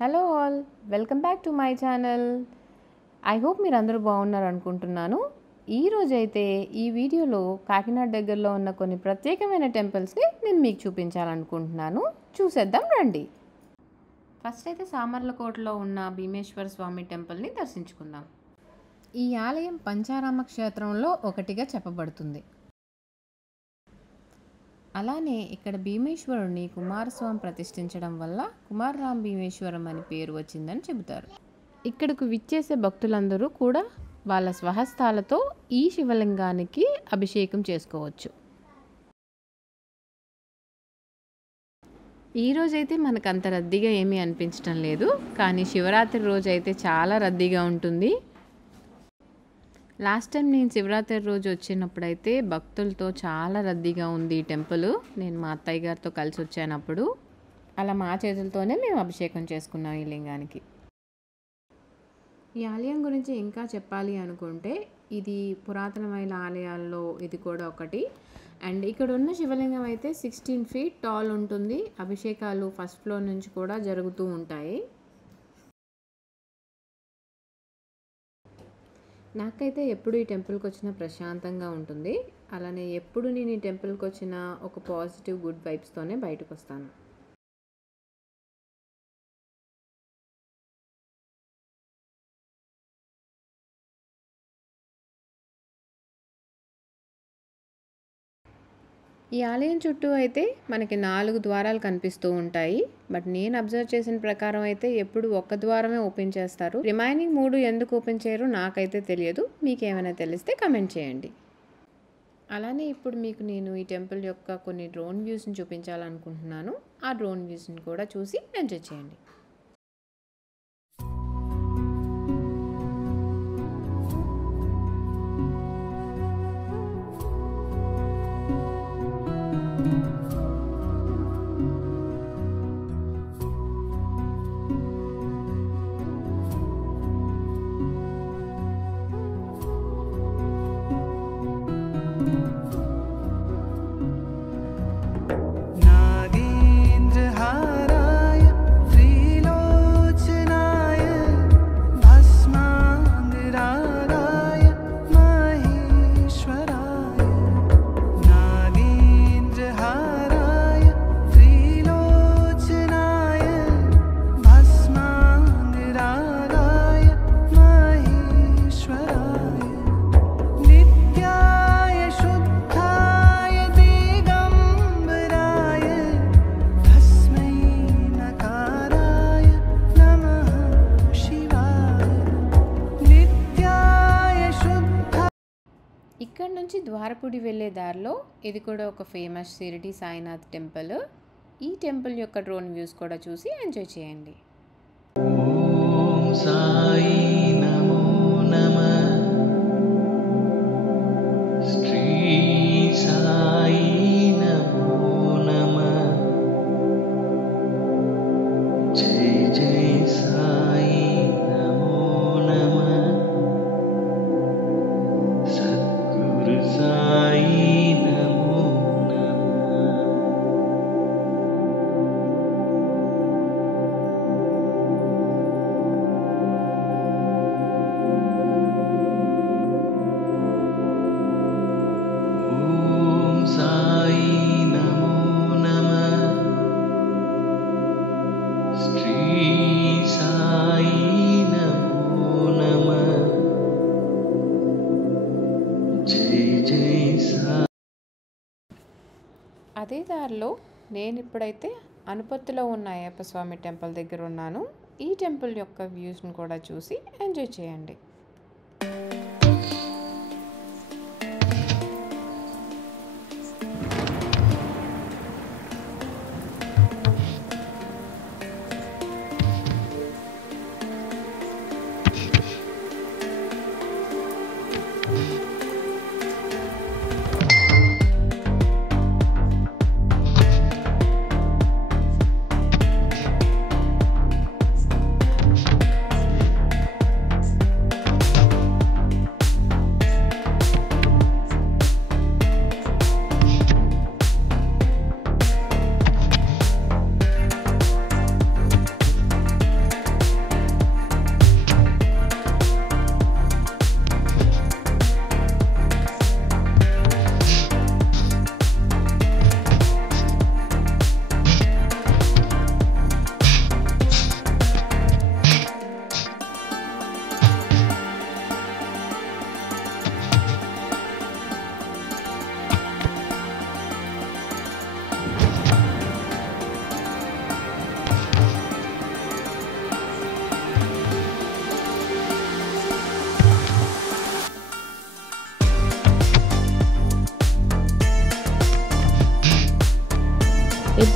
Hello all, welcome back to my channel. I hope మీరు అందరూ బాగున్నారు అనుకుంటున్నాను. ఈరోజైతే ఈ వీడియోలో కాకినాడ దగ్గరలో ఉన్న కొన్ని ప్రత్యేకమైన టెంపుల్స్ని నేను మీకు చూపించాలనుకుంటున్నాను. చూసేద్దాం రండి. ఫస్ట్ అయితే సామర్లకోటలో ఉన్న భీమేశ్వర స్వామి టెంపుల్ని దర్శించుకుందాం. ఈ ఆలయం పంచారామ క్షేత్రంలో ఒకటిగా చెప్పబడుతుంది. అలానే ఇక్కడ భీమేశ్వరుని కుమారస్వామి ప్రతిష్ఠించడం వల్ల కుమారరామ భీమేశ్వరం అని పేరు వచ్చిందని చెబుతారు. ఇక్కడకు విచ్చేసే భక్తులందరూ కూడా వాళ్ళ స్వహస్తాలతో ఈ శివలింగానికి అభిషేకం చేసుకోవచ్చు. ఈ రోజైతే మనకు అంత రద్దీగా ఏమీ అనిపించడం లేదు, కానీ శివరాత్రి రోజు అయితే చాలా రద్దీగా ఉంటుంది. లాస్ట్ టైం నేను శివరాత్రి రోజు వచ్చినప్పుడైతే భక్తులతో చాలా రద్దీగా ఉంది ఈ టెంపుల్. నేను మా అత్తయ్య గారితో కలిసి వచ్చానప్పుడు అలా మా చేతులతోనే మేము అభిషేకం చేసుకున్నాం ఈ లింగానికి. ఈ ఆలయం గురించి ఇంకా చెప్పాలి అనుకుంటే ఇది పురాతనమైన ఆలయాల్లో ఇది కూడా ఒకటి. అండ్ ఇక్కడ ఉన్న శివలింగం అయితే 16 feet టాల్ ఉంటుంది. అభిషేకాలు ఫస్ట్ ఫ్లోర్ నుంచి కూడా జరుగుతూ ఉంటాయి. నాకైతే ఎప్పుడు ఈ టెంపుల్కి వచ్చినా ప్రశాంతంగా ఉంటుంది. అలానే ఎప్పుడు నేను ఈ టెంపుల్కి వచ్చినా ఒక పాజిటివ్ గుడ్ వైబ్స్తోనే బయటకు వస్తాను. ఈ ఆలయం చుట్టూ అయితే మనకి 4 ద్వారాలు కనిపిస్తూ ఉంటాయి. బట్ నేను అబ్జర్వ్ చేసిన ప్రకారం అయితే ఎప్పుడు ఒక్క ద్వారమే ఓపెన్ చేస్తారు. రిమైనింగ్ 3 ఎందుకు ఓపెన్ చేయరో నాకైతే తెలియదు. మీకేమైనా తెలిస్తే కమెంట్ చేయండి. అలానే ఇప్పుడు మీకు నేను ఈ టెంపుల్ యొక్క కొన్ని డ్రోన్ వ్యూస్ని చూపించాలనుకుంటున్నాను. ఆ డ్రోన్ వ్యూస్ని కూడా చూసి ఎంజాయ్ చేయండి. ఇక్కడ నుంచి ద్వారపుడి వెళ్ళే దారిలో ఇది కూడా ఒక ఫేమస్ షిరిడి సాయినాథ్ టెంపుల్. ఈ టెంపుల్ యొక్క డ్రోన్ వ్యూస్ కూడా చూసి ఎంజాయ్ చేయండి. ఓం సాయి నమో నమః. శ్రీ సాయి నమో నమః. జై జై సాయి నమో నమః. సద్గురు సాయి నమో నమః. ఓం సాయి నమో నమః. శ్రీ సాయి నమో నమః. జై జై సాయి. అదే దారిలో నేను ఇప్పుడైతే అనుపత్తిలో ఉన్న అయ్యప్ప స్వామి టెంపుల్ దగ్గర ఉన్నాను. ఈ టెంపుల్ యొక్క వ్యూస్ని కూడా చూసి ఎంజాయ్ చేయండి.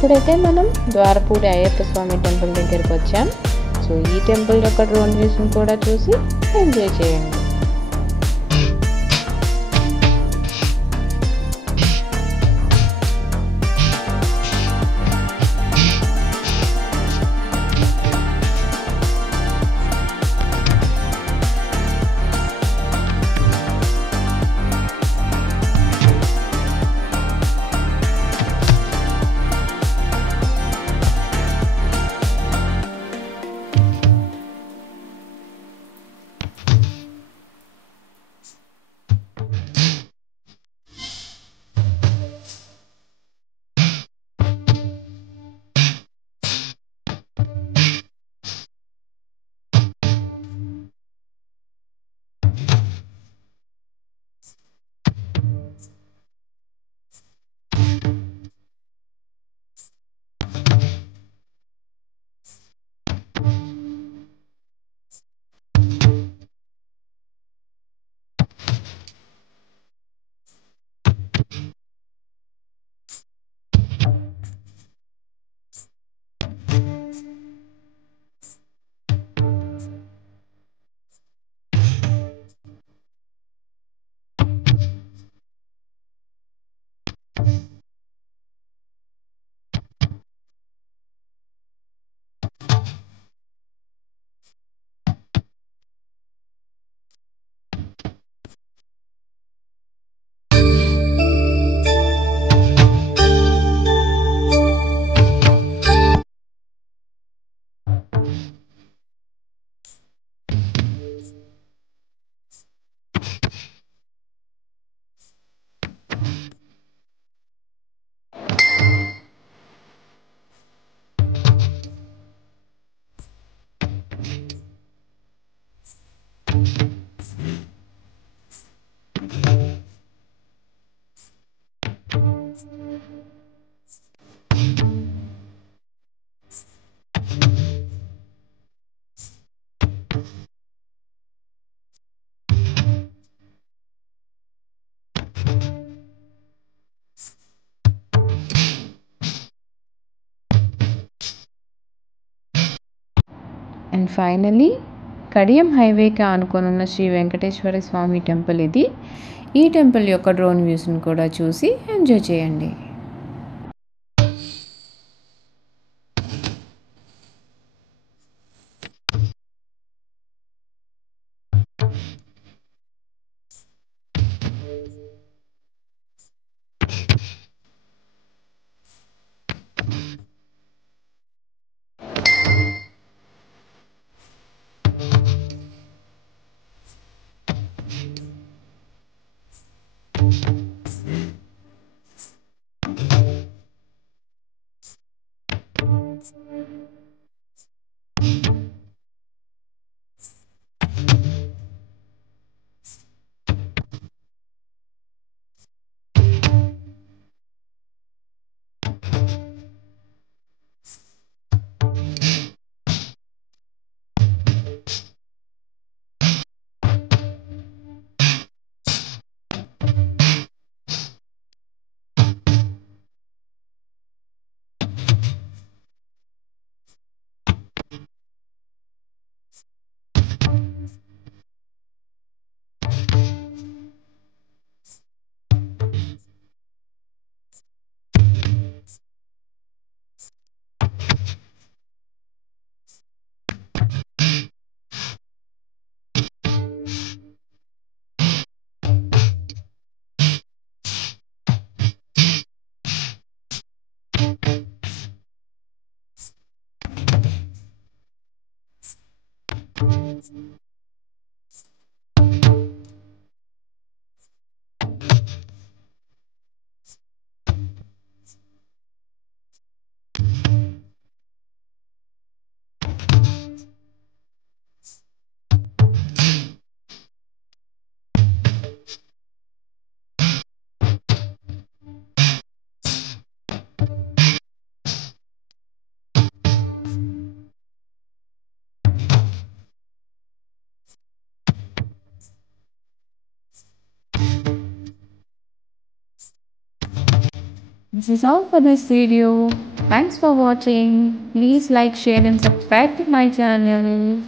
ఇప్పుడైతే మనం ద్వారపూడి అయ్యప్ప స్వామి టెంపుల్ దగ్గరికి వచ్చాం. సో ఈ టెంపుల్ యొక్క డ్రోన్ వ్యూస్ని కూడా చూసి ఎంజాయ్ చేయండి. అండ్ ఫైనలీ కడియం హైవేకి ఆనుకొనున్న శ్రీ వెంకటేశ్వర స్వామి టెంపుల్ ఇది. ఈ టెంపుల్ యొక్క డ్రోన్ వ్యూస్ని కూడా చూసి ఎంజాయ్ చేయండి. This is all for this video. Thanks for watching. Please like, share and subscribe to my channel.